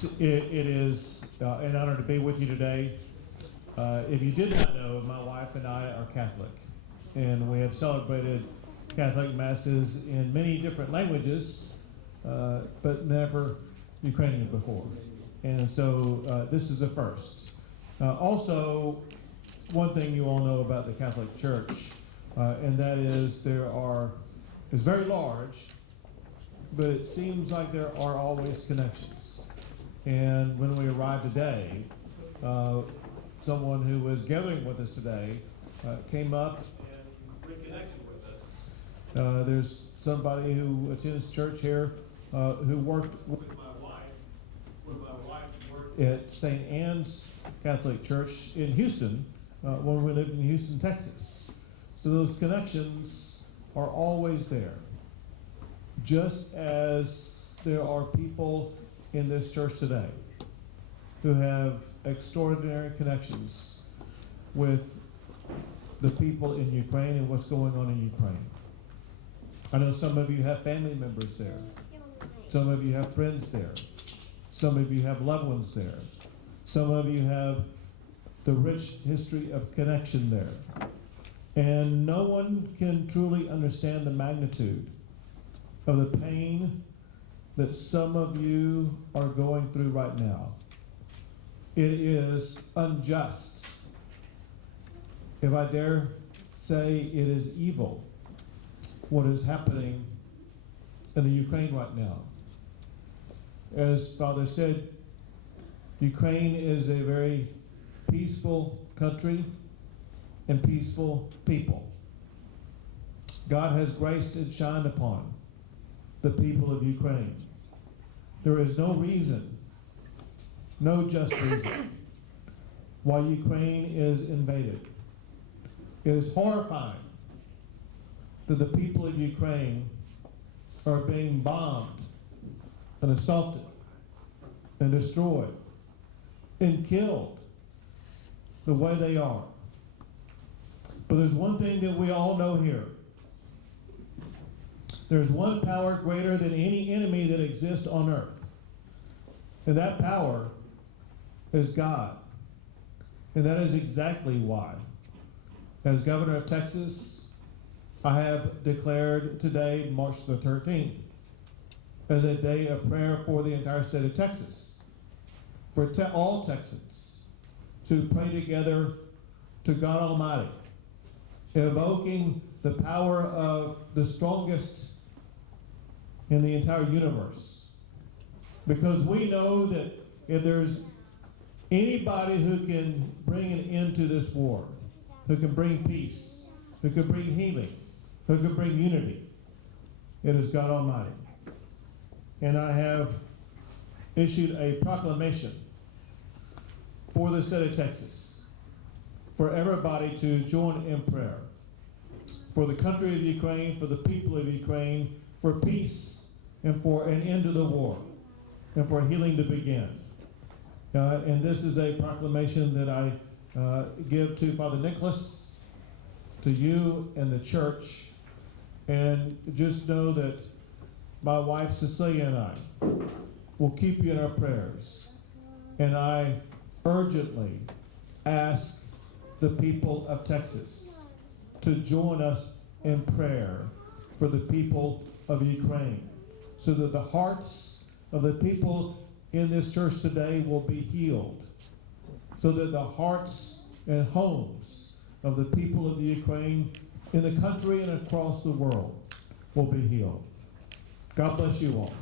It is an honor to be with you today. If you did not know, my wife and I are Catholic, and we have celebrated Catholic Masses in many different languages, but never Ukrainian before. And so this is a first. Also, one thing you all know about the Catholic Church, and that is it's very large, but it seems like there are always connections. And when we arrived today, someone who was gathering with us today came up and reconnected with us. There's somebody who attends church here who worked with my wife when my wife worked at St. Anne's Catholic Church in Houston when we lived in Houston, Texas. So those connections are always there. Just as there are people in this church today who have extraordinary connections with the people in Ukraine and what's going on in Ukraine. I know some of you have family members there. Some of you have friends there. Some of you have loved ones there. Some of you have the rich history of connection there. And no one can truly understand the magnitude of the pain that some of you are going through right now. It is unjust. If I dare say it is evil, what is happening in the Ukraine right now. As Father said, Ukraine is a very peaceful country and peaceful people. God has graced and shined upon the people of Ukraine. There is no reason, no just reason, why Ukraine is invaded. It is horrifying that the people of Ukraine are being bombed and assaulted and destroyed and killed the way they are. But there's one thing that we all know here. There's one power greater than any enemy that exists on earth. And that power is God. And that is exactly why, as governor of Texas, I have declared today, March the 13th, as a day of prayer for the entire state of Texas, for all Texans to pray together to God Almighty, invoking the power of the strongest in the entire universe. Because we know that if there's anybody who can bring an end to this war, who can bring peace, who can bring healing, who can bring unity, it is God Almighty. And I have issued a proclamation for the state of Texas, for everybody to join in prayer, for the country of Ukraine, for the people of Ukraine, for peace and for an end to the war and for healing to begin. And this is a proclamation that I give to Father Nicholas, to you and the church. And just know that my wife Cecilia and I will keep you in our prayers. And I urgently ask the people of Texas to join us in prayer for the people of Ukraine, so that the hearts of the people in this church today will be healed, so that the hearts and homes of the people of the Ukraine in the country and across the world will be healed. God bless you all.